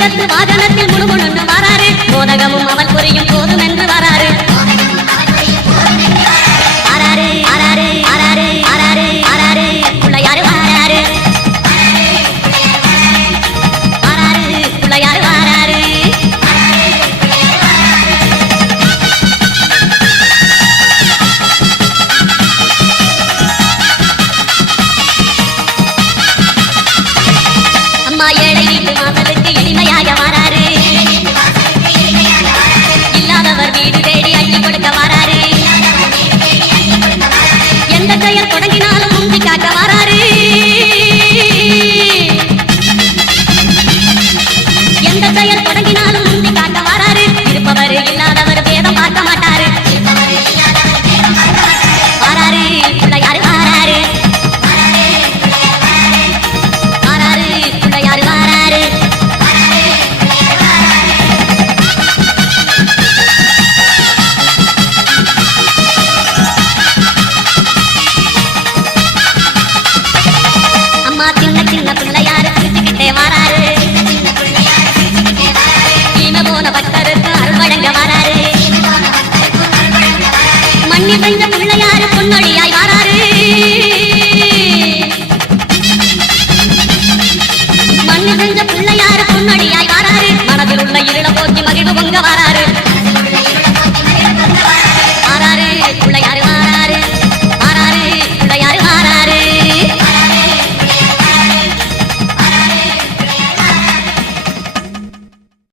மணிவிதத்து வாகனத்தில் முழுமுணுன்னு வராரு. மோதகமும் அவள் புரியும் போதும் என்று வராரு. ஆராரு ஆராரு ஆராரு ஆராரு ஆராரு பிள்ளையாரு வாராரு. ஆராரு பிள்ளையாரு வாராரு. அம்மா ஏழை வீட்டு வாசலுக்கு எளிமையாக வராரு. இல்லாதவர் வீடு தேடி அள்ளி கொடுக்க வராரு. எந்த செயல் தொடங்கினாலும் முந்தி காக்க வராரு. எந்த செயல் தொடங்கினாலும் முந்தி காக்க வராரு. இருப்பவர் இல்லாதவர் பேதம் பார்க்க மாட்டாரு. வராரு பிள்ளையாரு வாராரு. வராரு பிள்ளையாரு வாராரு. அம்மா சின்ன சின்ன பிள்ளையாரு சிரிச்சுக்கிட்டே வராரு. தீமை போன பக்தருக்கு அருள் வழங்க வராரு. மண்ணி செஞ்ச பிள்ளையாரு பொன்னொழியாய் வராரு. மண்ணி செஞ்ச பிள்ளையாரு பொன்னொழியாய் வராரு. மனதில் உள்ள இருள போக்கி மகிழ்வு பொங்க வராரு.